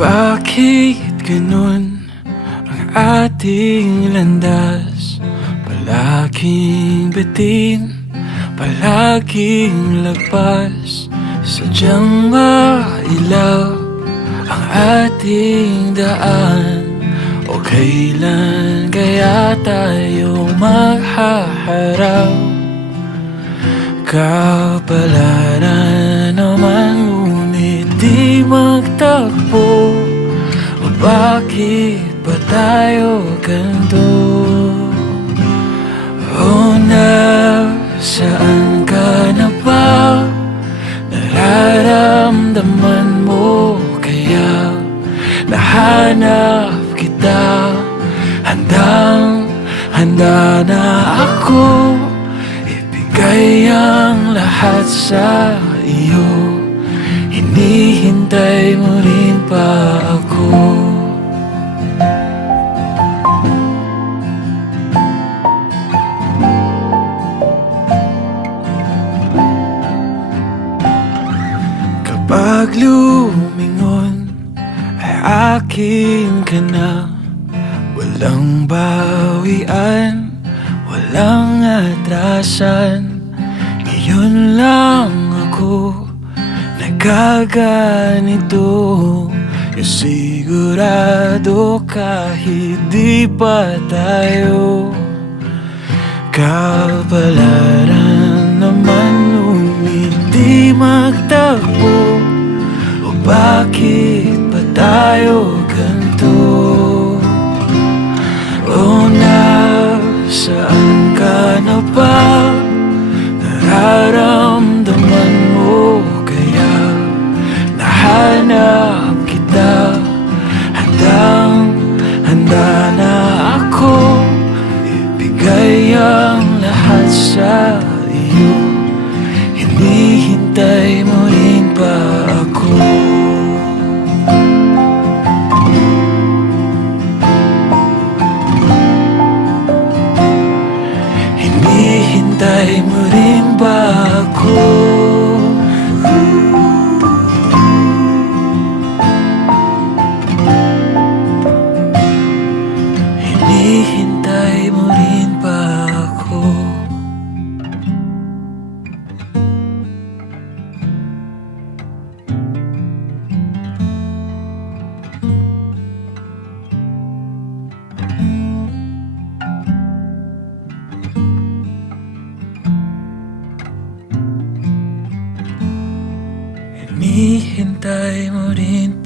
Bakit ganun ang ating landas? Palaging bitin, palaging lagpas. Sadyang mailaw ang ating daan. O kailan kaya tayo maghaharap? Kapalaran naman ngunit di magtagpo. O bakit ba tayo ganito? O nasaan ka na ba? Nararamdaman mo kaya? Nahanap kita, handa na ako ibigay ang lahat sa iyo. Hinihintay mo rin ba ako? Kapag lumingon ay akin ka na. Walang bawian, walang atrasan. Ngayon lang ako nagaganito. Yung sigurado kahit di pa tayo kapalaran naman ngunit di magtagpo. O bakit ba tayo ganito? O nasaan ka na ba? Nararamdaman mo kaya? Nahanap kita, handa na ako ibigay ang lahat sa iyo. Hinihintay mo rin ba ako? Hinihintay mo rin ba ako? Hinihintay mo rin ba ako? Hinihintay mo rin